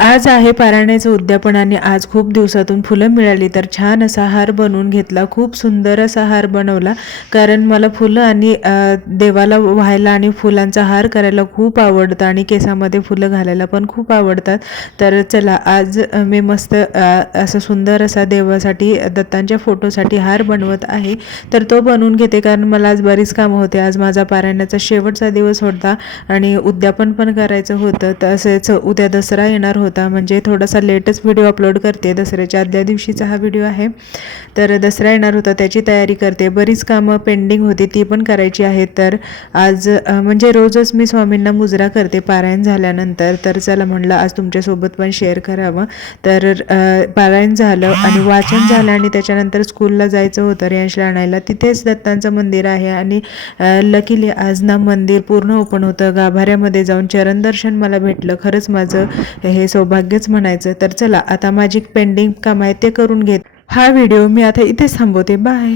आज आहे पारायणाचं उद्यापन आणि आज खूप दिवसातून फुलं मिळाली तर छान असा हार बनवून घेतला। खूप सुंदर असा हार बनवला कारण मला फुलं आणि देवाला वाहायला आणि फुलांचा हार करायला खूप आवडतं आणि केसामध्ये फुलं घालायला पण खूप आवडतात। तर चला आज मी मस्त असं सुंदर असा देवासाठी दत्तांच्या फोटोसाठी हार बनवत आहे। तर तो बनवून घेते कारण मला आज बरीच कामं होते। आज माझा पारायणाचा शेवटचा दिवस होता आणि उद्यापन पण करायचं होतं। तसेच उद्या दसरा येणार होता, म्हणजे थोडासा लेटच व्हिडिओ अपलोड करते। दसऱ्याच्या आदल्या दिवशीचा हा व्हिडिओ आहे। तर दसरा येणार होता त्याची तयारी करते। बरीच कामं पेंडिंग होती ती पण करायची आहेत। तर आज म्हणजे रोजच मी स्वामींना मुजरा करते पारायण झाल्यानंतर। तर चला म्हणलं आज तुमच्यासोबत पण शेअर करावं। तर पारायण झालं आणि वाचन झालं आणि त्याच्यानंतर स्कूलला जायचं होतं रियांशला आणायला। तिथेच दत्तांचं मंदिर आहे आणि लकीली आज ना मंदिर पूर्ण ओपन होतं। गाभाऱ्यामध्ये जाऊन चरण दर्शन मला भेटलं। खरंच माझं हे सौभाग्यच म्हणायचं। तर चला आता माझी पेंडिंग काम आहे ते करून घेत हा व्हिडिओ मी आता इथेच थांबवते। बाय।